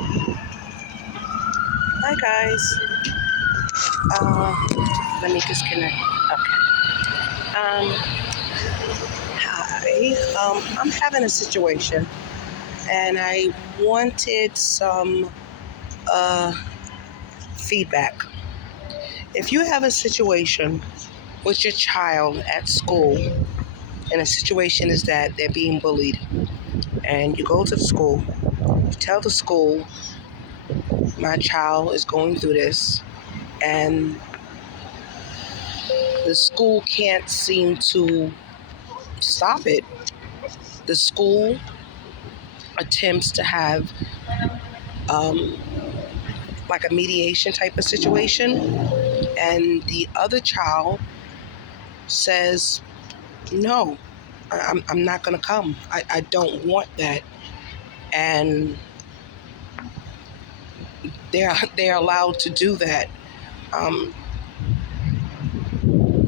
Hi guys. Let me disconnect. Okay. Hi. I'm having a situation, and I wanted some uh, feedback. If you have a situation with your child at school, and the situation is that they're being bullied, and you go to the school, you tell the school, my child is going through this, and the school can't seem to stop it. The school attempts to have um, like a mediation type of situation, and the other child says, "No, I'm not going to come. I don't want that." And they're allowed to do that. Um,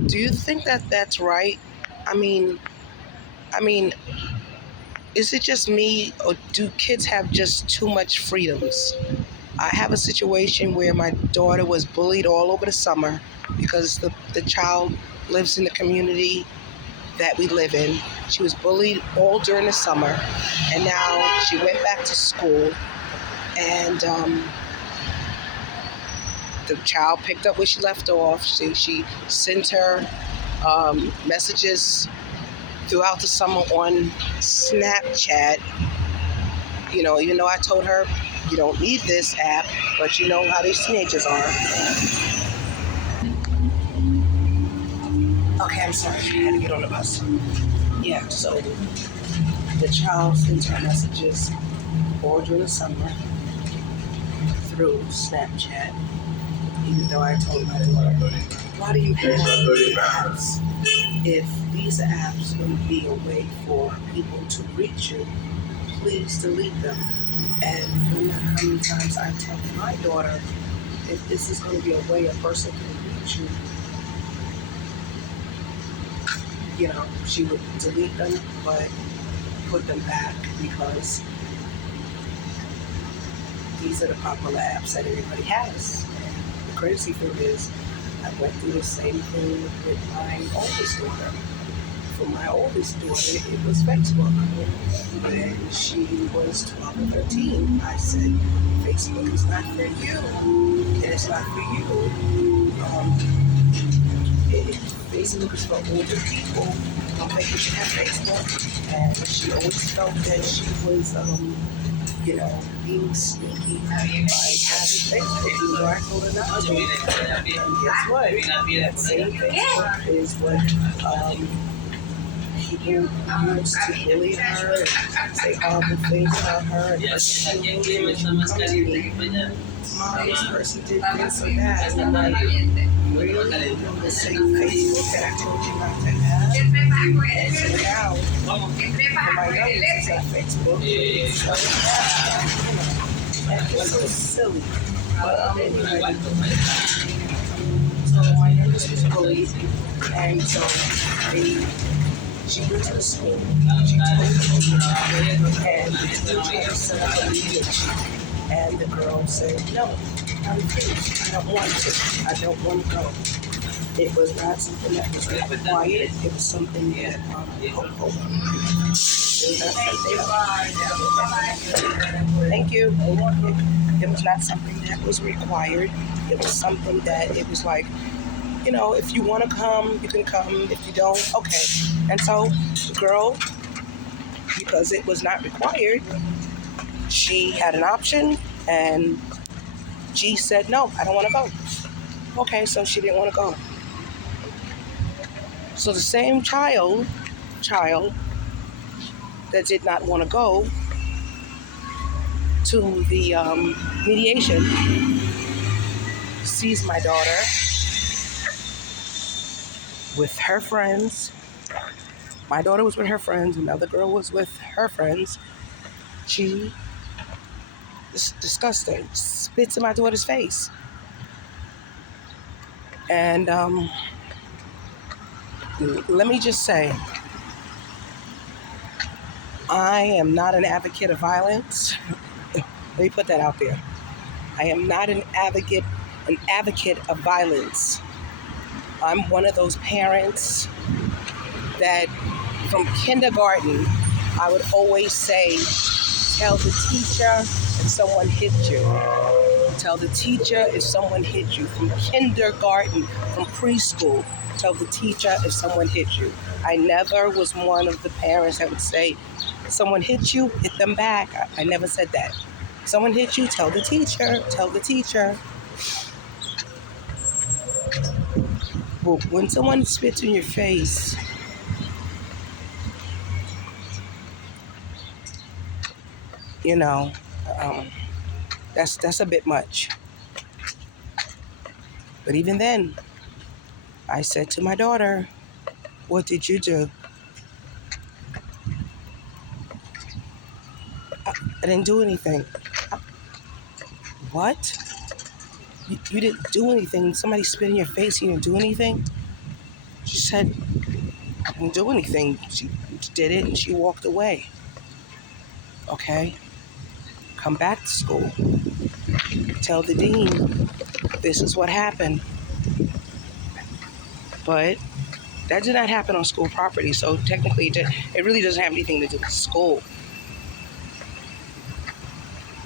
do you think that that's right? I mean, I mean, is it just me, or do kids have just too much freedoms? I have a situation where my daughter was bullied all over the summer because the child lives in the community that we live in. She was bullied all during the summer, and now she went back to school, and the child picked up where she left off. She sent her messages throughout the summer on Snapchat. You know, even though I told her you don't need this app, but you know how these teenagers are. Okay, I'm sorry. I had to get on the bus. Yeah, so the child sends her messages all during the summer through Snapchat, even though I told my daughter, why do you have these apps? If these apps would be a way for people to reach you, please delete them. And no matter how many times I tell my daughter, if this is going to be a way a person can reach you, you know, she would delete them, but put them back because these are the popular apps that everybody has. And the crazy thing is, I went through the same thing with my oldest daughter. For my oldest daughter, it was Facebook. When she was 12 or 13, I said, Facebook is not for you. And it's not for you. Facebook is for older people. I don't think you should have Facebook. And she always felt that she was, being sneaky by having Facebook, even though I told her not to. And guess what? That same Facebook is what people used to bully her and say horrible things about her. And she would come to me, Mom, this person did this or that. And I'm like, really? The same Facebook that I told you not to have? And so now, for my youngest, it's on Facebook. So, and it's so silly. But anyway, so my youngest was bullied, and so she went to the school, she told the teacher, and the teacher set up a mediation. And the girl said, no, I refuse. I don't want to. I don't want to go. It was not something that was required. It was something that, Thank you. It was not something that was required. It was something that it was like, you know, if you want to come, you can come. If you don't, okay. And so the girl, because it was not required, she had an option, and she said, no, I don't want to go. Okay, so she didn't want to go. So the same child that did not want to go to the mediation sees my daughter with her friends. My daughter was with her friends, another girl was with her friends. She, it's disgusting, spits in my daughter's face. And let me just say, I am not an advocate of violence Let me put that out there. I am not an advocate of violence. I'm one of those parents that from kindergarten, I would always say, tell the teacher if someone hit you. Tell the teacher if someone hit you. From kindergarten, from preschool, tell the teacher if someone hit you. I never was one of the parents that would say, someone hit you, hit them back. I never said that. Someone hit you, tell the teacher, tell the teacher. But when someone spits in your face, you know, um, that's a bit much. But even then, I said to my daughter, what did you do? I didn't do anything. What? You didn't do anything? Somebody spit in your face, you didn't do anything? She said, I didn't do anything. She did it and she walked away. Okay, come back to school. Tell the dean, this is what happened. But that did not happen on school property, so technically it really doesn't have anything to do with school.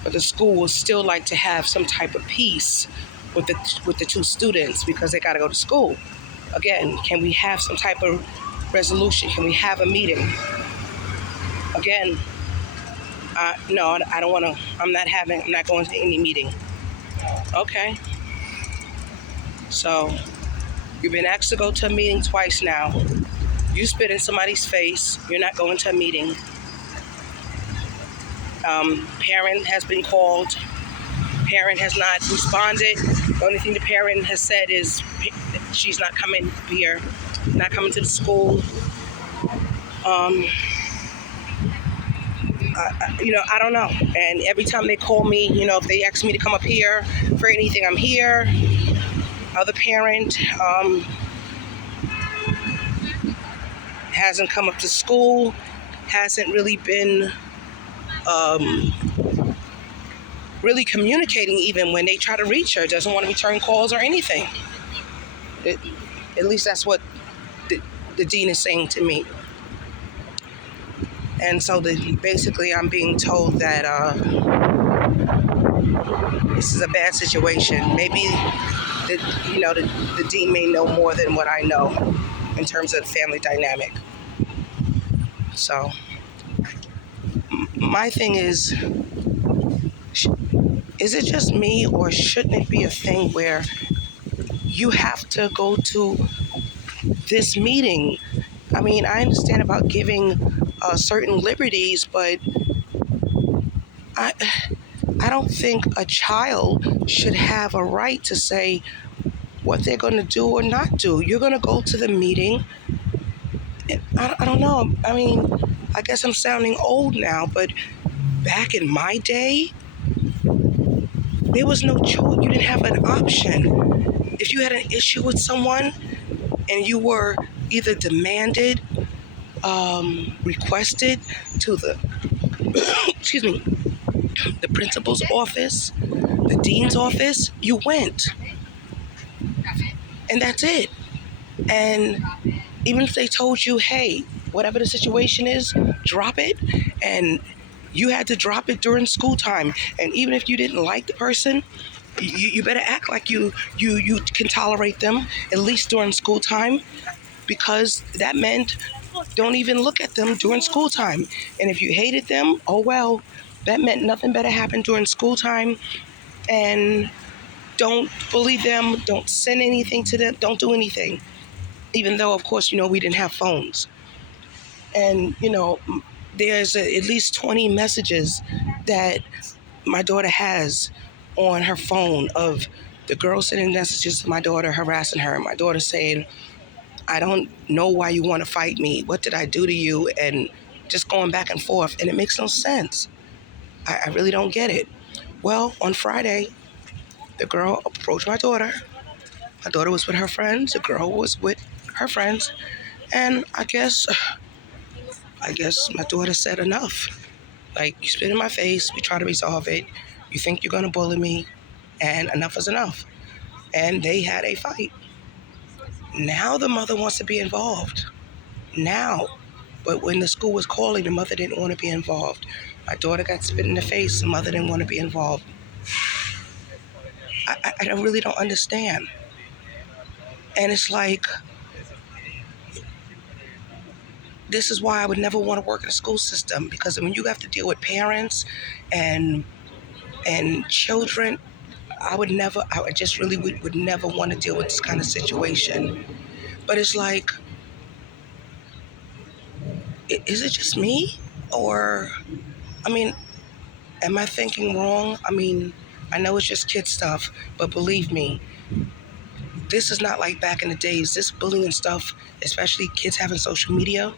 But the school will still like to have some type of peace with the two students because they got to go to school. Again, can we have some type of resolution? Can we have a meeting? Again, no, I don't want to. I'm not going to any meeting. Okay. So you've been asked to go to a meeting twice now. You spit in somebody's face. You're not going to a meeting. Parent has been called. Parent has not responded. The only thing the parent has said is she's not coming here, not coming to the school. I don't know. And every time they call me, if they ask me to come up here for anything, I'm here. Other parent hasn't come up to school, hasn't really been really communicating even when they try to reach her, doesn't want to return calls or anything. At least that's what the dean is saying to me. And so basically I'm being told that this is a bad situation. Maybe the dean may know more than what I know in terms of family dynamic. So my thing is it just me, or shouldn't it be a thing where you have to go to this meeting? I mean, I understand about giving certain liberties, but I don't think a child should have a right to say what they're going to do or not do. You're going to go to the meeting. I don't know. I mean, I guess I'm sounding old now, but back in my day, there was no choice. You didn't have an option. If you had an issue with someone and you were either demanded, requested to the, excuse me, the principal's office, the dean's office, you went. And that's it. And even if they told you, hey, whatever the situation is, drop it, and you had to drop it during school time. And even if you didn't like the person, you better act like you can tolerate them, at least during school time, because that meant don't even look at them during school time. And if you hated them, oh well, that meant nothing better happened during school time. And don't bully them, don't send anything to them, don't do anything. Even though, of course, we didn't have phones. And, there's at least 20 messages that my daughter has on her phone of the girl sending messages to my daughter, harassing her. My daughter saying, I don't know why you want to fight me. What did I do to you? And just going back and forth. And it makes no sense. I really don't get it. Well, on Friday, the girl approached my daughter. My daughter was with her friends. The girl was with her friends. And I guess my daughter said enough. Like, you spit in my face. We try to resolve it. You think you're going to bully me, and enough is enough. And they had a fight. Now the mother wants to be involved. Now. But when the school was calling, the mother didn't want to be involved. My daughter got spit in the face. The mother didn't want to be involved. I really don't understand. And it's like, this is why I would never want to work in a school system, because when you have to deal with parents and children, I just really would never want to deal with this kind of situation. But it's like, is it just me? Or, I mean, am I thinking wrong? I mean, I know it's just kid stuff, but believe me, this is not like back in the days. This bullying stuff, especially kids having social media,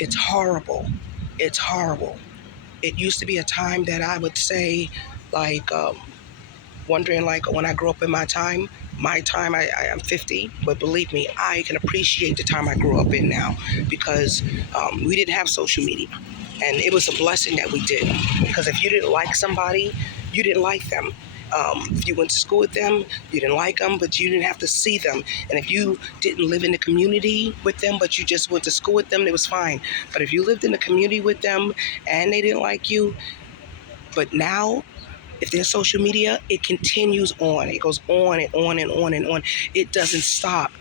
it's horrible. It's horrible. It used to be a time that I would say, like, wondering, like, when I grew up in my time, I'm 50, but believe me, I can appreciate the time I grew up in now, because we didn't have social media. And it was a blessing that we did, because if you didn't like somebody, you didn't like them. If you went to school with them, you didn't like them, but you didn't have to see them. And if you didn't live in the community with them, but you just went to school with them, it was fine. But if you lived in the community with them and they didn't like you, but now, if there's social media, it continues on. It goes on and on and on and on. It doesn't stop.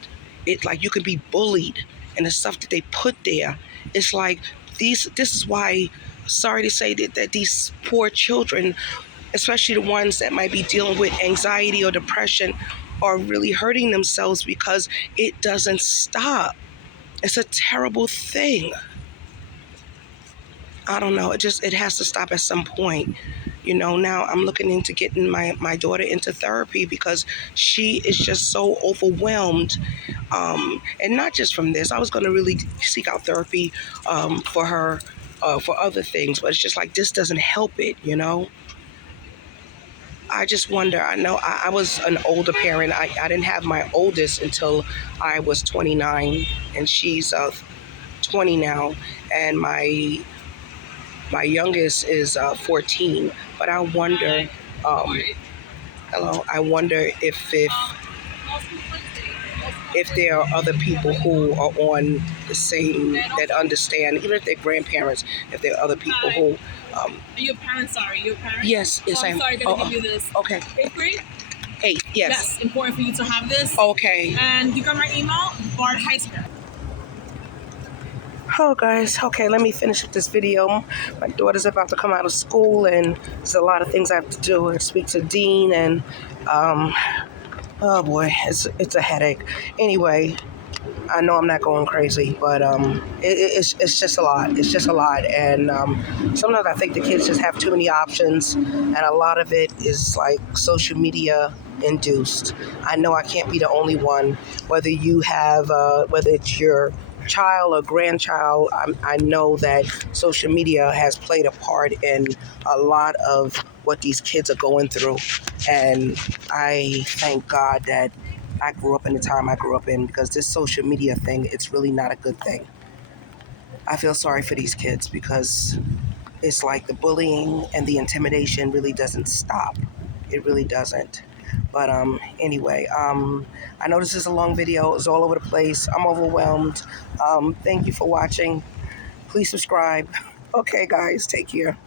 It's like you can be bullied, and the stuff that they put there, it's like this is why, sorry to say that these poor children, especially the ones that might be dealing with anxiety or depression, are really hurting themselves, because it doesn't stop. It's a terrible thing. I don't know. It has to stop at some point. Now I'm looking into getting my daughter into therapy, because she is just so overwhelmed. And not just from this. I was going to really seek out therapy for her, for other things, but it's just like, this doesn't help it. I just wonder. I know I was an older parent. I didn't have my oldest until I was 29, and she's 20 now, and my youngest is 14. But I wonder, hello, I wonder if there are other people who are on the same, that understand, even if they're grandparents, if there are other people who. Are you a parent? Sorry, you're a parent? Yes, I am. I'm sorry, going to give you this. Okay. 8th grade? 8, yes. Yes, important for you to have this. Okay. And you got my email, Bard High School. Oh, guys, okay, let me finish up this video. My daughter's about to come out of school, and there's a lot of things I have to do. I speak to Dean, and oh boy, it's a headache. Anyway, I know I'm not going crazy, but it's just a lot. It's just a lot, and sometimes I think the kids just have too many options, and a lot of it is like social media induced. I know I can't be the only one. Whether you have, whether it's your child or grandchild, I know that social media has played a part in a lot of what these kids are going through, and I thank God that I grew up in the time I grew up in, because this social media thing, it's really not a good thing. I feel sorry for these kids, because it's like the bullying and the intimidation really doesn't stop. It really doesn't. But anyway, I know this is a long video. It's all over the place. I'm overwhelmed. Thank you for watching. Please subscribe. Okay, guys, take care.